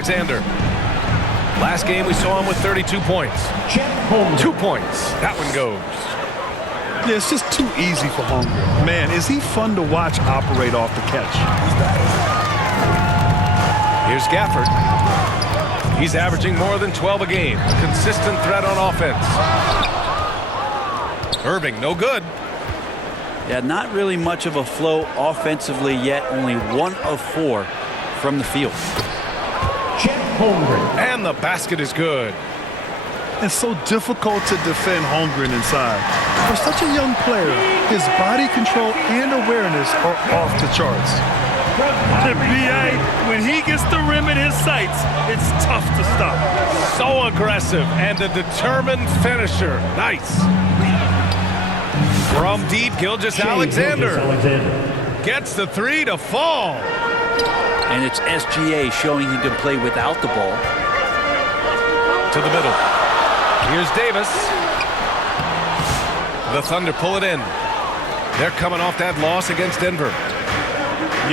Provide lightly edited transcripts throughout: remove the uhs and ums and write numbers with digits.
Alexander. Last game we saw him with 32 points. 2 points. That one goes. Yeah, it's just too easy for Holmgren. Man, is he fun to watch operate off the catch. Here's Gafford. He's averaging more than 12 a game. A consistent threat on offense. Irving, no good. Yeah, not really much of a flow offensively yet. Only 1 of 4 from the field. And the basket is good. It's so difficult to defend Holmgren inside. For such a young player, his body control and awareness are off the charts. The BA, when he gets the rim in his sights, it's tough to stop. So aggressive and a determined finisher. Nice. From deep, Gilgeous-Alexander gets the 3 to fall. And it's SGA showing he can play without the ball. To the middle. Here's Davis. The Thunder pull it in. They're coming off that loss against Denver.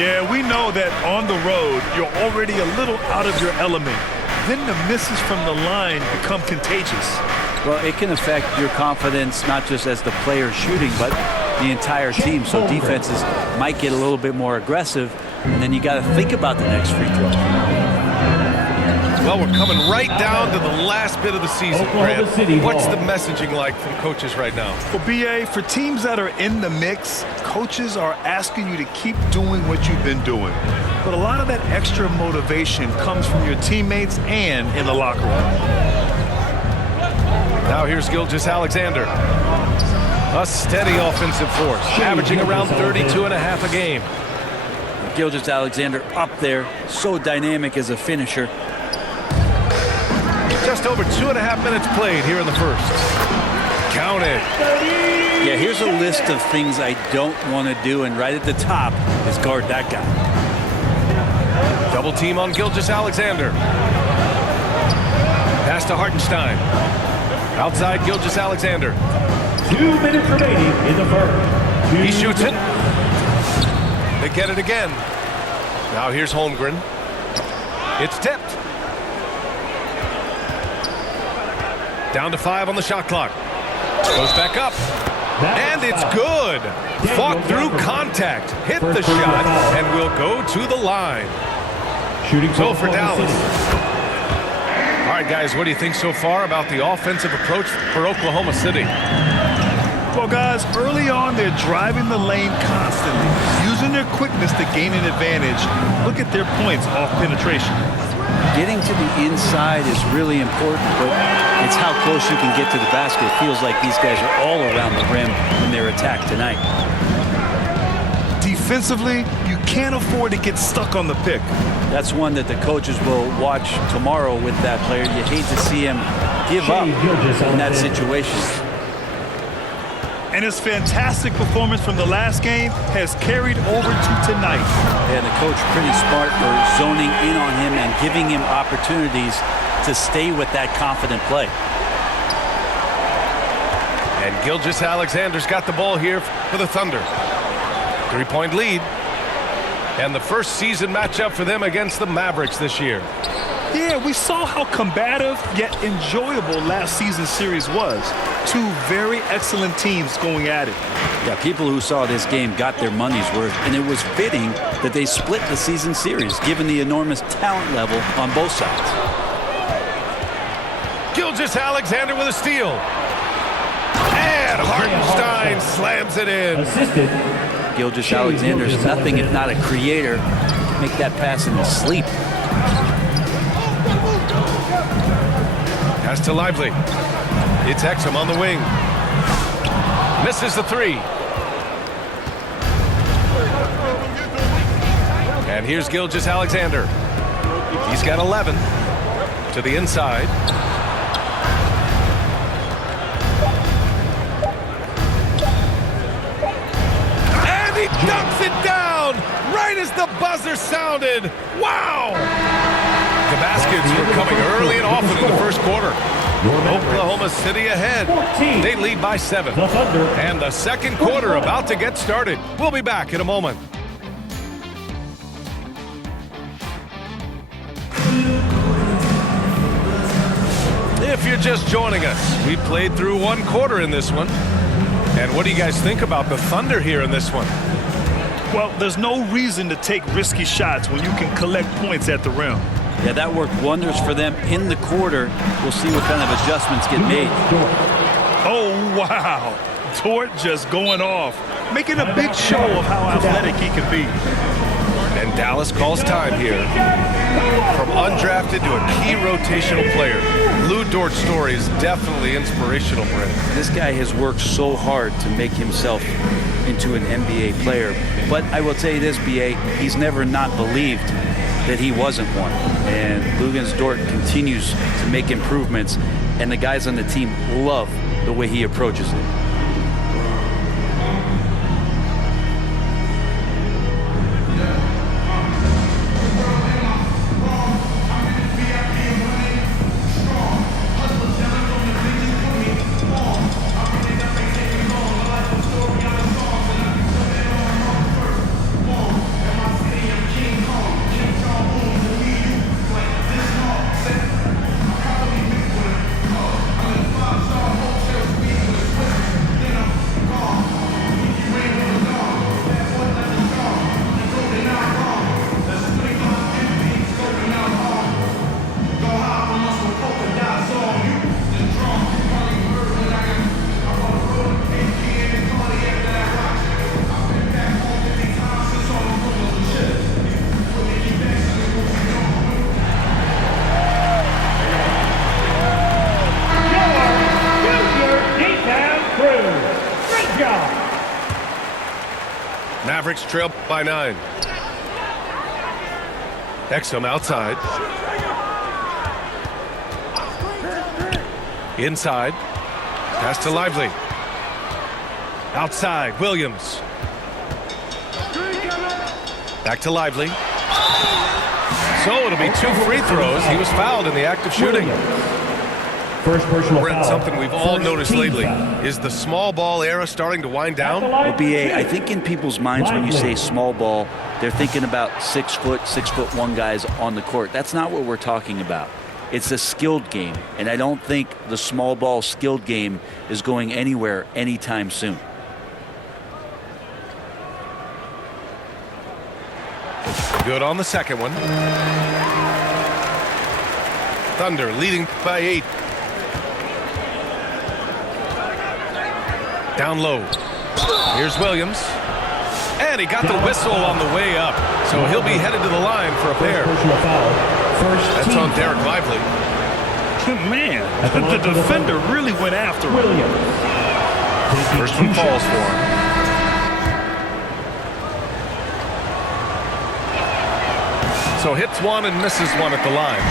Yeah, we know that on the road, you're already a little out of your element. Then the misses from the line become contagious. Well, it can affect your confidence, not just as the player shooting, but the entire team. So defenses might get a little bit more aggressive, and then you got to think about the next free throw. Well, we're coming right down to the last bit of the season, Grant. What's the messaging like from coaches right now? For BA, for teams that are in the mix, coaches are asking you to keep doing what you've been doing. But a lot of that extra motivation comes from your teammates and in the locker room. Now here's Gilgeous-Alexander. A steady offensive force, averaging around 32.5 a game. Gilgeous-Alexander up there, so dynamic as a finisher. Just over 2.5 minutes played here in the first. Count it. Yeah, here's a list of things I don't want to do, and right at the top is guard that guy. Double team on Gilgeous-Alexander. Pass to Hartenstein. Outside Gilgeous-Alexander. 2 minutes remaining in the first. He shoots it. They get it again. Now here's Holmgren. It's tipped. Down to 5 on the shot clock. Goes back up. And it's good. Fought through contact. Hit the shot and will go to the line. Shooting goal for Dallas. All right, guys, what do you think so far about the offensive approach for Oklahoma City? Well, guys, early on, they're driving the lane constantly, using their quickness to gain an advantage. Look at their points off penetration. Getting to the inside is really important, but it's how close you can get to the basket. It feels like these guys are all around the rim in their attack tonight. Defensively, you can't afford to get stuck on the pick. That's one that the coaches will watch tomorrow with that player. You hate to see him give up in that situation. And his fantastic performance from the last game has carried over to tonight. And the coach pretty smart for zoning in on him and giving him opportunities to stay with that confident play. And Gilgeous-Alexander's got the ball here for the Thunder. 3-point lead. And the first season matchup for them against the Mavericks this year. Yeah, we saw how combative yet enjoyable last season's series was. 2 very excellent teams going at it. Yeah, people who saw this game got their money's worth, and it was fitting that they split the season series, given the enormous talent level on both sides. Gilgeous-Alexander with a steal. And Hartenstein slams it in. Assisted. Gilgeous-Alexander's nothing if not a creator. Make that pass in his sleep. Pass to Lively. It's Exum on the wing. Misses the 3. And here's Gilgeous-Alexander. He's got 11. To the inside. And he dunks it down right as the buzzer sounded. Wow! The baskets were coming early and often in the first quarter. Oklahoma City ahead. They lead by 7. And the second quarter about to get started. We'll be back in a moment. If you're just joining us, we played through one quarter in this one. And what do you guys think about the Thunder here in this one? Well, there's no reason to take risky shots when you can collect points at the rim. Yeah, that worked wonders for them in the quarter. We'll see what kind of adjustments get made. Oh, wow. Dort just going off, making a big show of how athletic he can be. And Dallas calls time here. From undrafted to a key rotational player, Lou Dort's story is definitely inspirational, Brent. This guy has worked so hard to make himself into an NBA player. But I will tell you this, B.A., he's never not believed that he wasn't one. And Luguentz Dort continues to make improvements, and the guys on the team love the way he approaches it. Mavericks trail by 9. Exum outside. Inside. Pass to Lively. Outside, Williams. Back to Lively. So it'll be 2 free throws. He was fouled in the act of shooting. First personal Brent, foul. something we've all First noticed team lately. foul. Is the small ball era starting to wind down? Well, B.A., I think in people's minds when you say small ball, they're thinking about 6'1" guys on the court. That's not what we're talking about. It's a skilled game, and I don't think the small ball skilled game is going anywhere anytime soon. Good on the second one. Thunder leading by 8. Down low. Here's Williams. And he got the whistle on the way up. So he'll be headed to the line for a pair. Personal foul. First That's team on Derek foul. Lively. Man, the defender really went after him. Williams. Taking First one 2 falls shots. for him. So hits one and misses one at the line.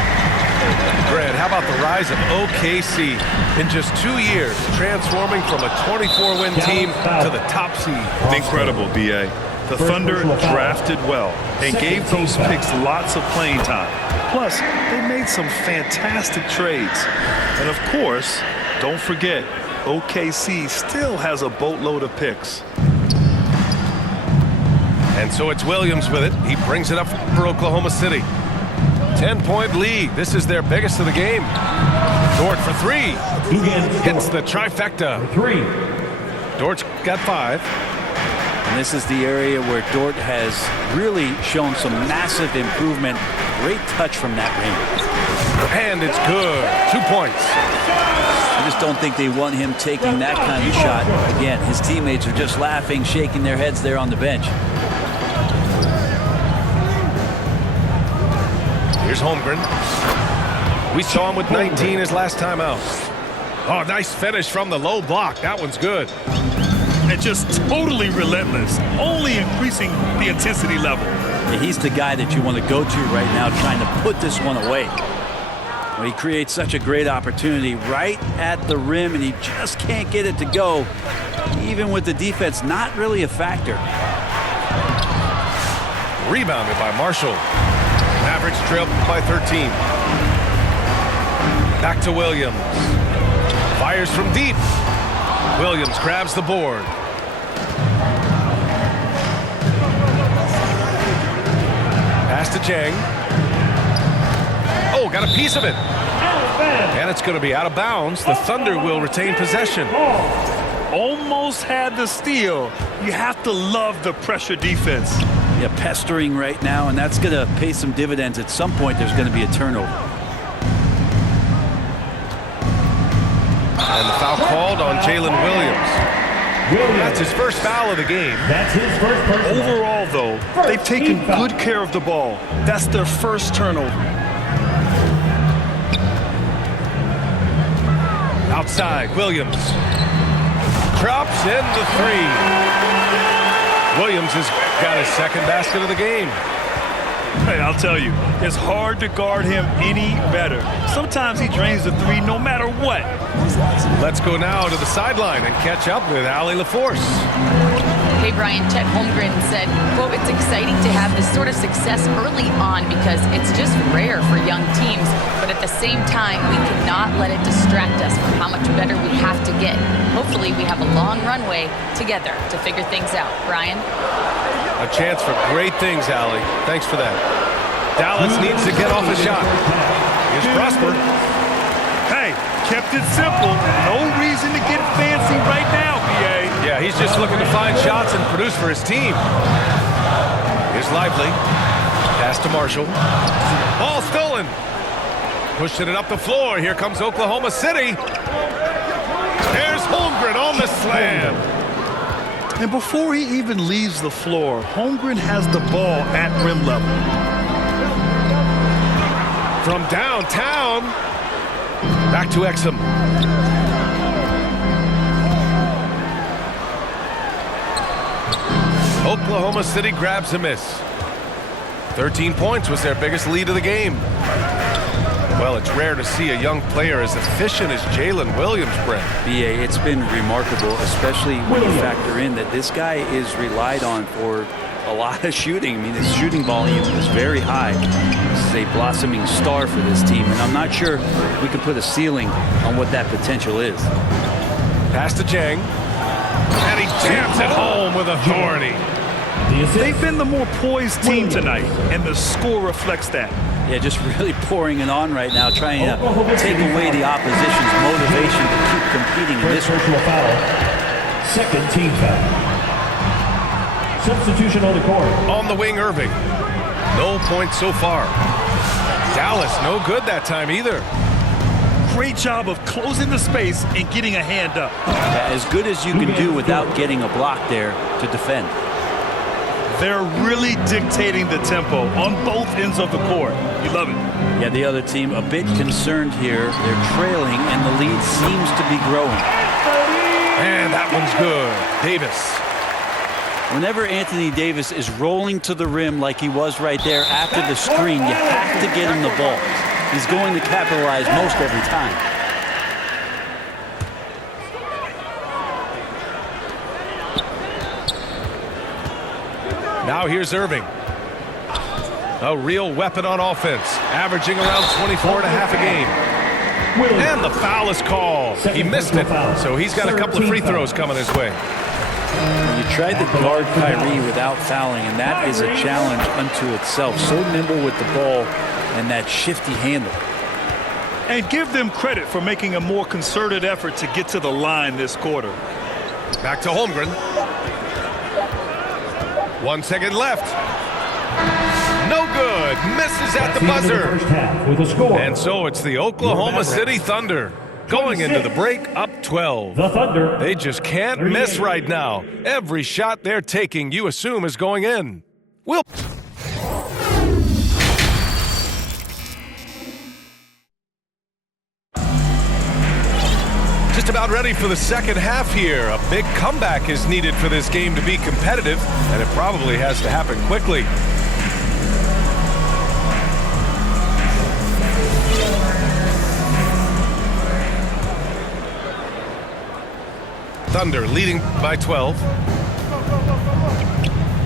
Grant, how about the rise of OKC in just 2 years, transforming from a 24-win team to the top seed? Incredible, B.A. The Thunder drafted well and gave those picks lots of playing time. Plus, they made some fantastic trades. And of course, don't forget, OKC still has a boatload of picks. And so it's Williams with it. He brings it up for Oklahoma City. 10-point lead. This is their biggest of the game. Dort for 3. Hits the trifecta. 3. Dort's got 5. And this is the area where Dort has really shown some massive improvement. Great touch from that ring. And it's good. 2 points. I just don't think they want him taking that kind of shot. Again, his teammates are just laughing, shaking their heads there on the bench. Here's Holmgren. We saw him with 19 his last time out. Oh, nice finish from the low block. That one's good. And just totally relentless, only increasing the intensity level. Yeah, he's the guy that you want to go to right now trying to put this one away. Well, he creates such a great opportunity right at the rim, and he just can't get it to go, even with the defense not really a factor. Rebounded by Marshall. Mavericks trail by 13. Back to Williams. Fires from deep. Williams grabs the board. Pass to Chang. Oh, got a piece of it. slam. And it's going to be out of bounds. The Thunder will retain possession. Almost had the steal. You have to love the pressure defense. Yeah, pestering right now, and that's going to pay some dividends. At some point, there's going to be a turnover. And the foul called on Jalen Williams. That's his first foul of the game. That's his first personal. Overall, though, they've taken good care of the ball. That's their first turnover. Outside, Williams. Drops in the three. Williams has got his second basket of the game. Hey, I'll tell you, it's hard to guard him any better. Sometimes he drains the three no matter what. Let's go now to the sideline and catch up with Allie LaForce. Hey, Brian, Chet Holmgren said, quote, "It's exciting to have this sort of success early on because it's just rare for young teams. But at the same time, we cannot let it distract us from how much better we have to get. Hopefully, we have a long runway together to figure things out." Brian? A chance for great things, Allie. Thanks for that. Dallas needs to get off a shot. Here's Prosper. Hey, kept it simple. No reason to get fancy right now, BA. Yeah, he's just looking to find shots and produce for his team. Here's Lively. Pass to Marshall. Ball stolen. Pushing it up the floor. Here comes Oklahoma City. There's Holmgren on the slam. And before he even leaves the floor, Holmgren has the ball at rim level. From downtown, back to Exum. Oklahoma City grabs a miss. 13 points was their biggest lead of the game. Well, it's rare to see a young player as efficient as Jalen Williams, Brent. BA, it's been remarkable, especially when you factor in that this guy is relied on for a lot of shooting. I mean, his shooting volume is very high. This is a blossoming star for this team, and I'm not sure we can put a ceiling on what that potential is. Pass to Jang. And he jams it home with authority. They've been the more poised team tonight, and the score reflects that. Yeah, just really pouring it on right now, trying to take away the opposition's motivation to keep competing in this personal foul. Second team foul. Substitution on the court. On the wing, Irving. No points so far. Dallas, no good that time either. Great job of closing the space and getting a hand up. Yeah, as good as you can do without getting a block there to defend. They're really dictating the tempo on both ends of the court. You love it. Yeah, the other team a bit concerned here. They're trailing, and the lead seems to be growing. And that one's good. Davis. Whenever Anthony Davis is rolling to the rim like he was right there after the screen, you have to get him the ball. He's going to capitalize most every time. Now here's Irving. A real weapon on offense, averaging around 24 and a half a game. And the foul is called. He missed it, so he's got a couple of free throws coming his way. You tried to guard Kyrie without fouling, and that is a challenge unto itself. So nimble with the ball and that shifty handle. And give them credit for making a more concerted effort to get to the line this quarter. Back to Holmgren. 1 second left. No good. Misses at the buzzer. With a score. And so it's the Oklahoma City Thunder going into the break up 12. The Thunder. They just can't miss right now. Every shot they're taking, you assume, is going in. We'll... Just about ready for the second half here. A big comeback is needed for this game to be competitive, and it probably has to happen quickly. Thunder leading by 12.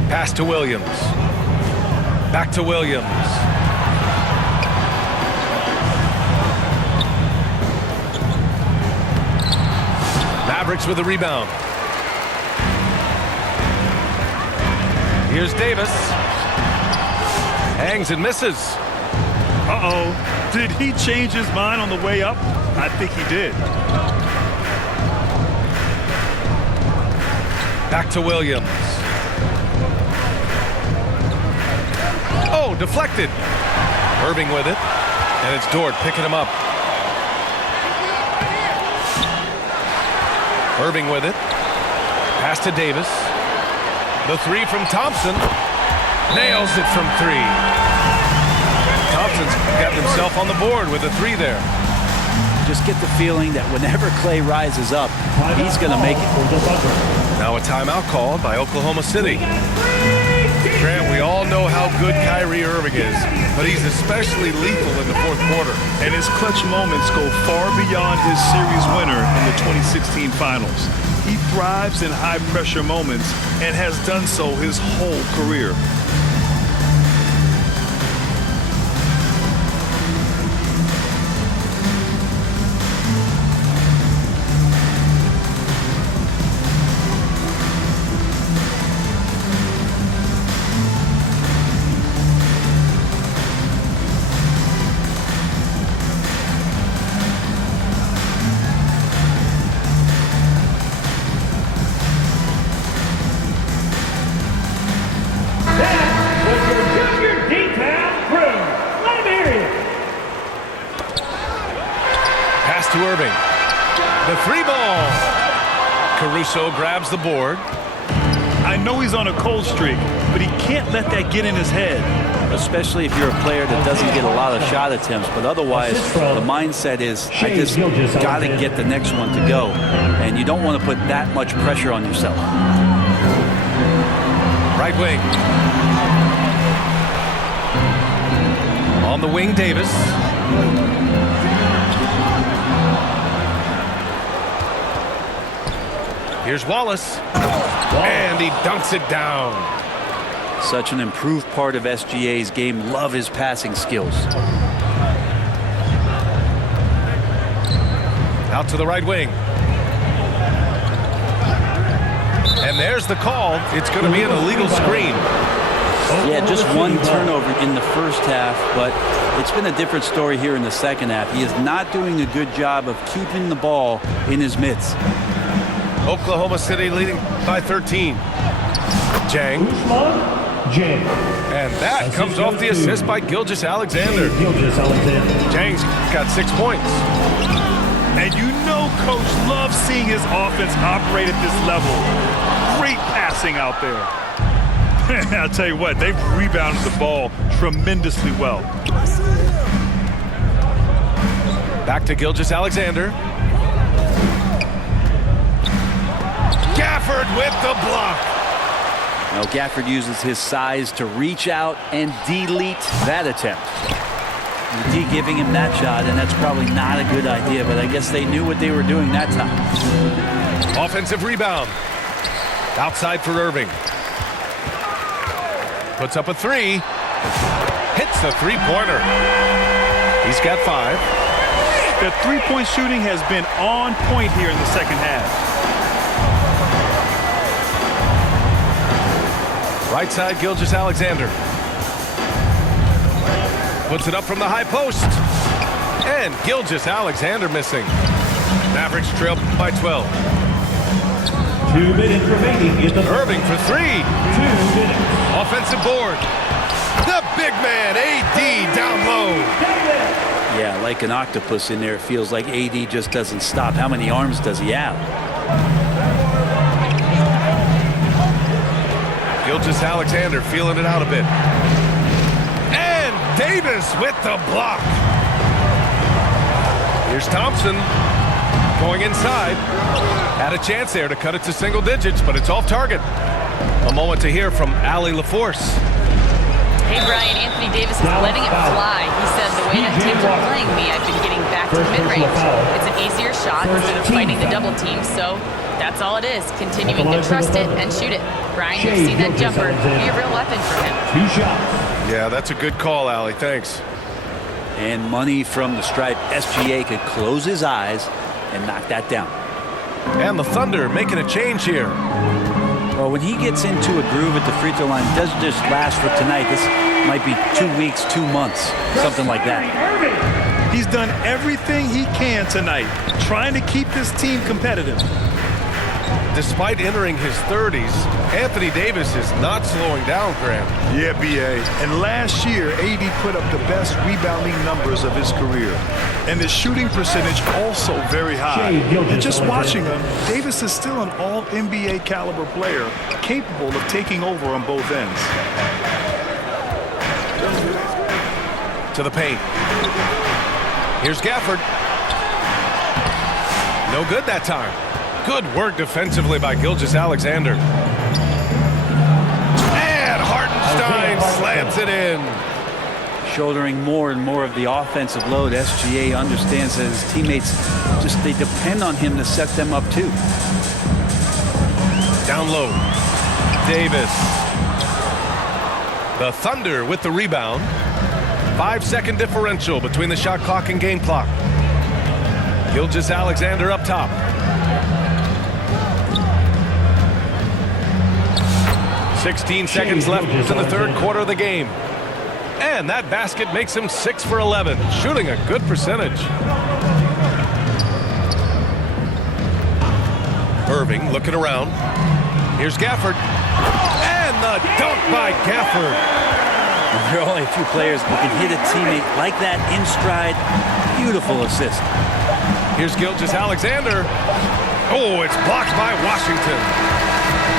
Pass to Williams. Back to Williams. Mavericks with a rebound. Here's Davis. Hangs and misses. Uh-oh. Did he change his mind on the way up? I think he did. Back to Williams. Oh, deflected. Irving with it. And it's Dort picking him up. Irving with it. Pass to Davis. The three from Thompson. Nails it from three. Thompson's got himself on the board with a three there. Just get the feeling that whenever Clay rises up, he's going to make it. Now a timeout called by Oklahoma City. Grant, we all know how good Kyrie Irving is, but he's especially lethal in the fourth quarter. And his clutch moments go far beyond his series winner in the 2016 finals. He thrives in high-pressure moments and has done so his whole career. To Irving. The three ball. Caruso grabs the board. I know he's on a cold streak, but he can't let that get in his head. Especially if you're a player that doesn't get a lot of shot attempts, but otherwise the mindset is I just got to get the next one to go, and you don't want to put that much pressure on yourself. Right wing. On the wing, Davis. Here's Wallace, and he dunks it down. Such an improved part of SGA's game. Love his passing skills. Out to the right wing. And there's the call. It's going to be an illegal screen. Yeah, just one turnover in the first half, but it's been a different story here in the second half. He is not doing a good job of keeping the ball in his mitts. Oklahoma City leading by 13. Jang. And that comes off the assist by Gilgeous-Alexander. Jang's got 6 points. And you know Coach loves seeing his offense operate at this level. Great passing out there. I'll tell you what, they've rebounded the ball tremendously well. Back to Gilgeous-Alexander. Gafford with the block. Now Gafford uses his size to reach out and delete that attempt. D giving him that shot, and that's probably not a good idea, but I guess they knew what they were doing that time. Offensive rebound. Outside for Irving. Puts up a three. Hits the three-pointer. He's got 5. The three-point shooting has been on point here in the second half. Right side, Gilgeous-Alexander. Puts it up from the high post. And Gilgeous-Alexander missing. Mavericks trail by 12. 2 minutes remaining in the Irving for 3. 2 minutes. Offensive board. The big man, AD, down low. Yeah, like an octopus in there, it feels like AD just doesn't stop. How many arms does he have? Gilgeous-Alexander feeling it out a bit. And Davis with the block. Here's Thompson going inside. Had a chance there to cut it to single digits, but it's off target. A moment to hear from Allie LaForce. Hey, Brian, Anthony Davis is letting it fly. He said, the way that teams are playing me, I've been getting back to mid-range. It's an easier shot instead of fighting the double team, so that's all it is. Continuing to trust it and shoot it. Brian, you've seen that jumper be a real weapon for him. 2 shots. Yeah, that's a good call, Allie. Thanks. And money from the stripe. SGA could close his eyes and knock that down. And the Thunder making a change here. Well, when he gets into a groove at the free throw line, it doesn't just last for tonight. might be 2 weeks, 2 months, something like that. He's done everything he can tonight, trying to keep this team competitive. Despite entering his 30s, Anthony Davis is not slowing down, Graham. Yeah, B.A. And last year, AD put up the best rebounding numbers of his career. And the shooting percentage also very high. And just watching him, Davis is still an all-NBA caliber player, capable of taking over on both ends. To the paint. Here's Gafford. No good that time. Good work defensively by Gilgeous-Alexander. And Hartenstein slams it in. Shouldering more and more of the offensive load, SGA understands that his teammates they depend on him to set them up too. Down low. Davis. The Thunder with the rebound. 5-second differential between the shot clock and game clock. Gilgeous-Alexander up top. 16 seconds left in the third quarter of the game. And that basket makes him 6 for 11, shooting a good percentage. Irving looking around. Here's Gafford. And the dunk by Gafford. There are only a few players who can hit a teammate like that in stride. Beautiful assist. Here's Gilgeous-Alexander. Oh, it's blocked by Washington.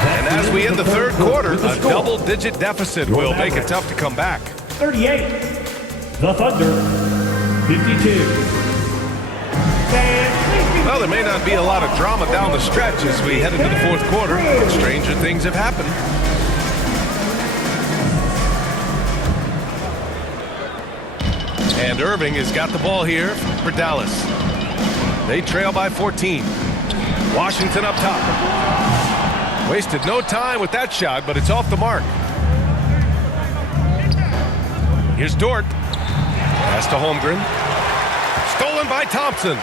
And as we end the third quarter, a double-digit deficit will make it tough to come back. 38. The Thunder. 52. Well, there may not be a lot of drama down the stretch as we head into the fourth quarter, but stranger things have happened. And Irving has got the ball here for Dallas. They trail by 14. Washington up top. Wasted no time with that shot, but it's off the mark. Here's Dort. Pass to Holmgren. Stolen by Thompson.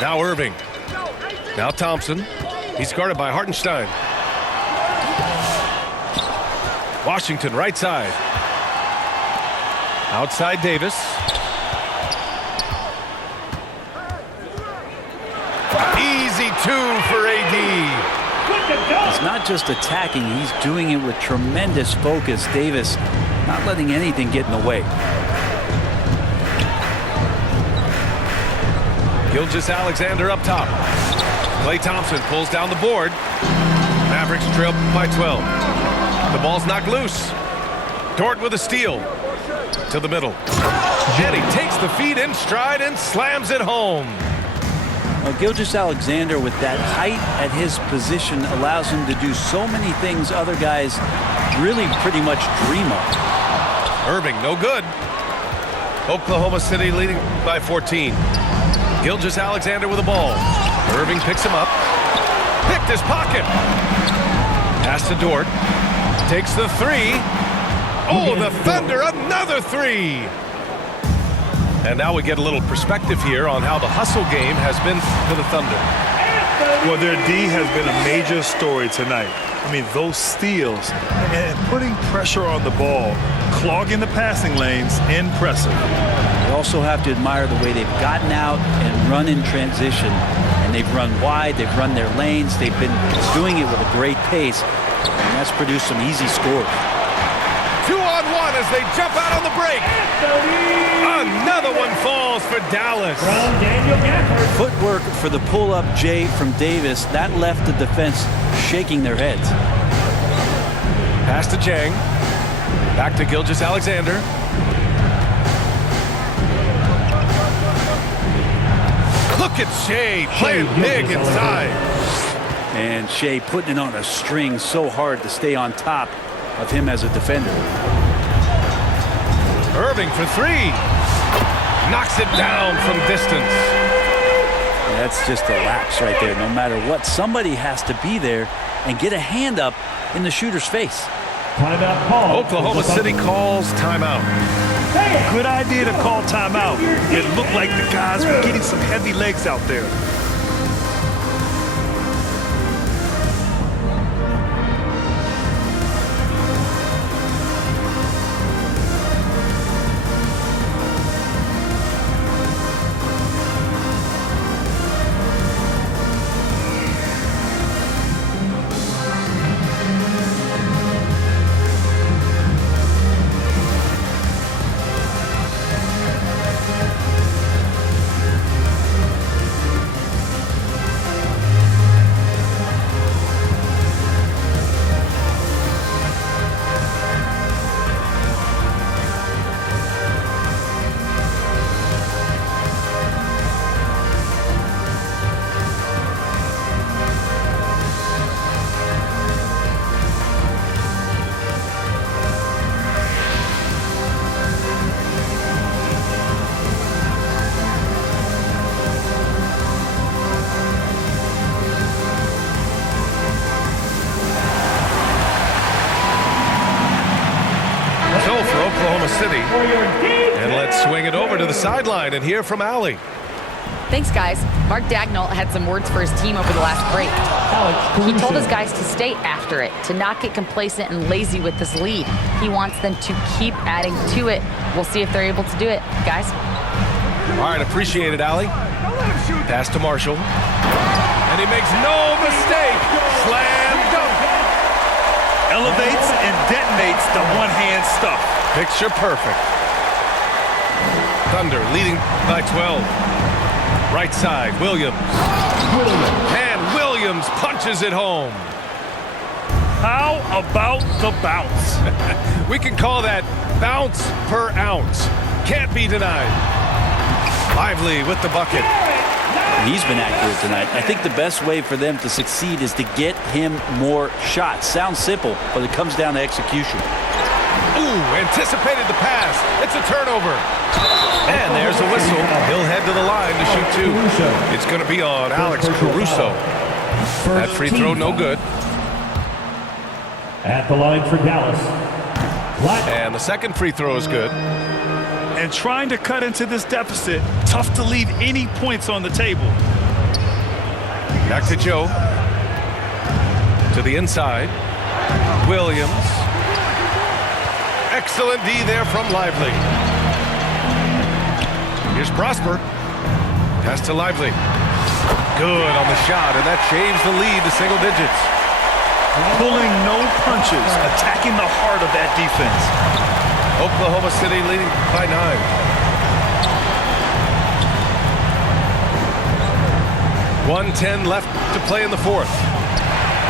Now Irving. Now Thompson. He's guarded by Hartenstein. Washington right side. Outside Davis. Easy 2 for AD. It's not just attacking, he's doing it with tremendous focus. Davis not letting anything get in the way. Gilgeous-Alexander up top. Klay Thompson pulls down the board. Mavericks trail by 12. The ball's knocked loose. Dort with a steal. To the middle. And he takes the feed in stride and slams it home. Well, Gilgeous-Alexander with that height at his position allows him to do so many things other guys really pretty much dream of. Irving, no good. Oklahoma City leading by 14. Gilgeous-Alexander with the ball. Irving picks him up. Picked his pocket. Pass to Dort. Takes the three. Oh, the Thunder, another three. And now we get a little perspective here on how the hustle game has been for the Thunder. Well, their D has been a major story tonight. I mean, those steals and putting pressure on the ball, clogging the passing lanes, impressive. You also have to admire the way they've gotten out and run in transition. And they've run wide, they've run their lanes, they've been doing it with a great pace. And that's produced some easy scores. 2-on-1 as they jump out on the break. Another one falls for Dallas. Footwork for the pull-up J from Davis. That left the defense shaking their heads. Pass to Jang. Back to Gilgeous-Alexander. Look at Shea playing big inside. And Shea putting it on a string so hard to stay on top of him as a defender. Irving for three. Knocks it down from distance. That's just a lapse right there. No matter what, somebody has to be there and get a hand up in the shooter's face. Timeout call. Oklahoma City calls timeout. Good idea to call timeout. It looked like the guys were getting some heavy legs out there. City. And let's swing it over to the sideline and hear from Allie. Thanks, guys. Mark Dagnall had some words for his team over the last break. He told his guys to stay after it, to not get complacent and lazy with this lead. He wants them to keep adding to it. We'll see if they're able to do it, guys. All right, appreciate it, Allie. Pass to Marshall. And he makes no mistake. Slam dunk. Elevates and detonates the one-hand stuff. Picture perfect. Thunder leading by 12. Right side, Williams. And Williams punches it home. How about the bounce? We can call that bounce per ounce. Can't be denied. Lively with the bucket. He's been accurate tonight. I think the best way for them to succeed is to get him more shots. Sounds simple, but it comes down to execution. Ooh, anticipated the pass. It's a turnover. And there's a whistle. He'll head to the line to shoot two. It's going to be on Alex Caruso. That free throw no good. At the line for Dallas. And the second free throw is good. And trying to cut into this deficit, tough to leave any points on the table. Back to Joe. To the inside. Williams. Excellent D there from Lively. Here's Prosper. Pass to Lively. Good on the shot, and that shaves the lead to single digits. Pulling no punches, attacking the heart of that defense. Oklahoma City leading by 9. .110 left to play in the fourth.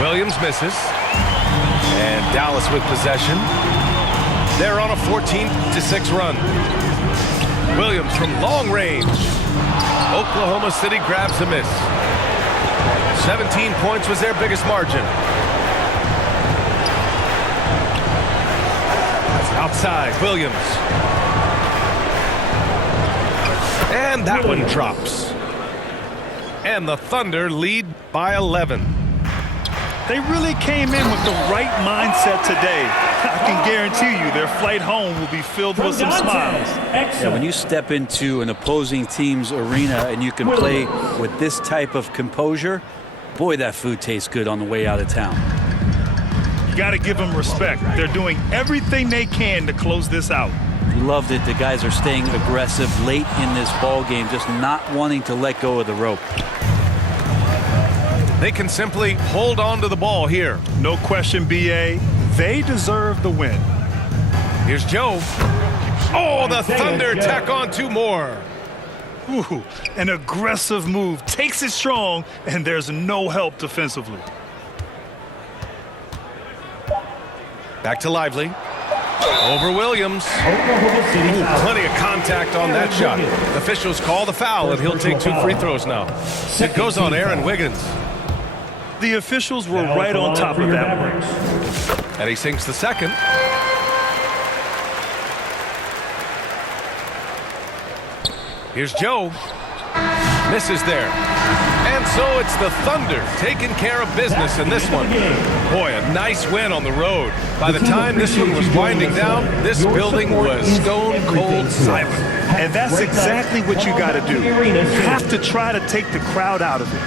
Williams misses. And Dallas with possession. They're on a 14-6 run. Williams from long range. Oklahoma City grabs a miss. 17 points was their biggest margin. Outside, Williams. And that one drops. And the Thunder lead by 11. They really came in with the right mindset today. I can guarantee you their flight home will be filled with some smiles. Yeah, when you step into an opposing team's arena and you can play with this type of composure, boy, that food tastes good on the way out of town. Got to give them respect. They're doing everything they can to close this out. Loved it. The guys are staying aggressive late in this ball game, just not wanting to let go of the rope. They can simply hold on to the ball here. No question, B.A. They deserve the win. Here's Joe. Oh, the Thunder tack on 2 more. Ooh, an aggressive move. Takes it strong, and there's no help defensively. Back to Lively. Over Williams. Ooh, plenty of contact on that shot. Officials call the foul, and he'll take 2 free throws now. It goes on Aaron Wiggins. The officials were right on top of that one. And he sinks the second. Here's Joe. Misses there. And so it's the Thunder taking care of business in this one. Boy, a nice win on the road. By the time this one was winding down, this building was stone cold silent. And that's exactly what you got to do. You have to try to take the crowd out of it.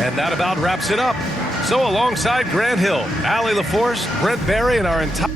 And that about wraps it up. So alongside Grant Hill, Allie LaForce, Brent Barry, and our entire